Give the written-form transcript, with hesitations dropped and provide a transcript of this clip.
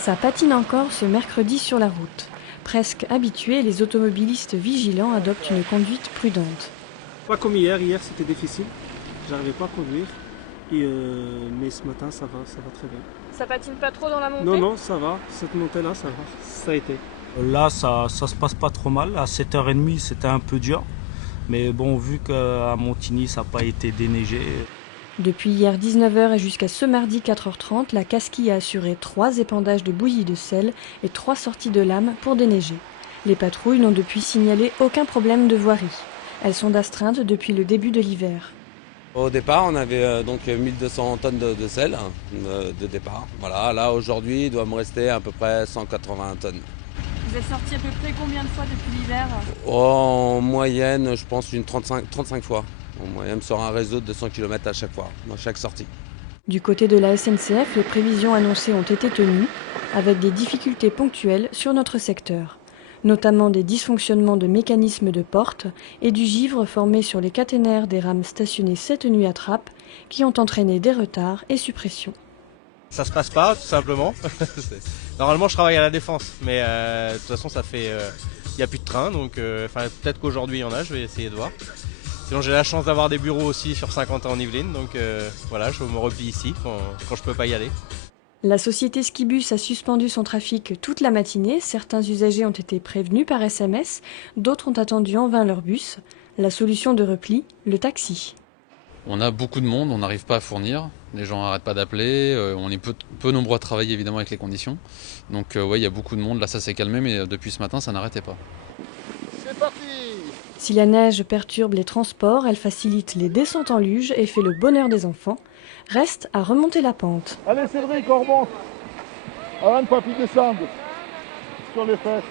Ça patine encore ce mercredi sur la route. Presque habitués, les automobilistes vigilants adoptent une conduite prudente. Pas comme hier c'était difficile, j'arrivais pas à conduire, mais ce matin ça va très bien. Ça patine pas trop dans la montée? Non, ça va, cette montée-là ça va, ça a été. Là ça se passe pas trop mal, à 7h30 c'était un peu dur, mais bon vu qu'à Montigny ça n'a pas été déneigé. Depuis hier 19h et jusqu'à ce mardi 4h30, la Casquille a assuré 3 épandages de bouillie de sel et 3 sorties de lames pour déneiger. Les patrouilles n'ont depuis signalé aucun problème de voirie. Elles sont d'astreinte depuis le début de l'hiver. Au départ, on avait donc 1200 tonnes de sel de départ. Voilà, là aujourd'hui, il doit me rester à peu près 180 tonnes. Vous êtes sorti à peu près combien de fois depuis l'hiver? En moyenne, je pense une 35 fois. En moyenne, sur un réseau de 200 km à chaque fois, dans chaque sortie. Du côté de la SNCF, les prévisions annoncées ont été tenues, avec des difficultés ponctuelles sur notre secteur, notamment des dysfonctionnements de mécanismes de porte et du givre formé sur les caténaires des rames stationnées cette nuit à Trappes, qui ont entraîné des retards et suppressions. Ça se passe pas, tout simplement. Normalement, je travaille à la Défense, mais de toute façon, ça fait, il n'y a plus de train, donc peut-être qu'aujourd'hui il y en a. Je vais essayer de voir. Sinon, j'ai la chance d'avoir des bureaux aussi sur Saint-Quentin en Yvelines, donc voilà, je me replie ici quand je peux pas y aller. La société Skibus a suspendu son trafic toute la matinée. Certains usagers ont été prévenus par SMS, d'autres ont attendu en vain leur bus. La solution de repli, le taxi. On a beaucoup de monde, on n'arrive pas à fournir, les gens n'arrêtent pas d'appeler, on est peu nombreux à travailler évidemment avec les conditions. Donc ouais, il y a beaucoup de monde, là ça s'est calmé, mais depuis ce matin ça n'arrêtait pas. C'est parti! Si la neige perturbe les transports, elle facilite les descentes en luge et fait le bonheur des enfants. Reste à remonter la pente. Allez Cédric, on remonte. Avant de pas plus descendre. Sur les fesses.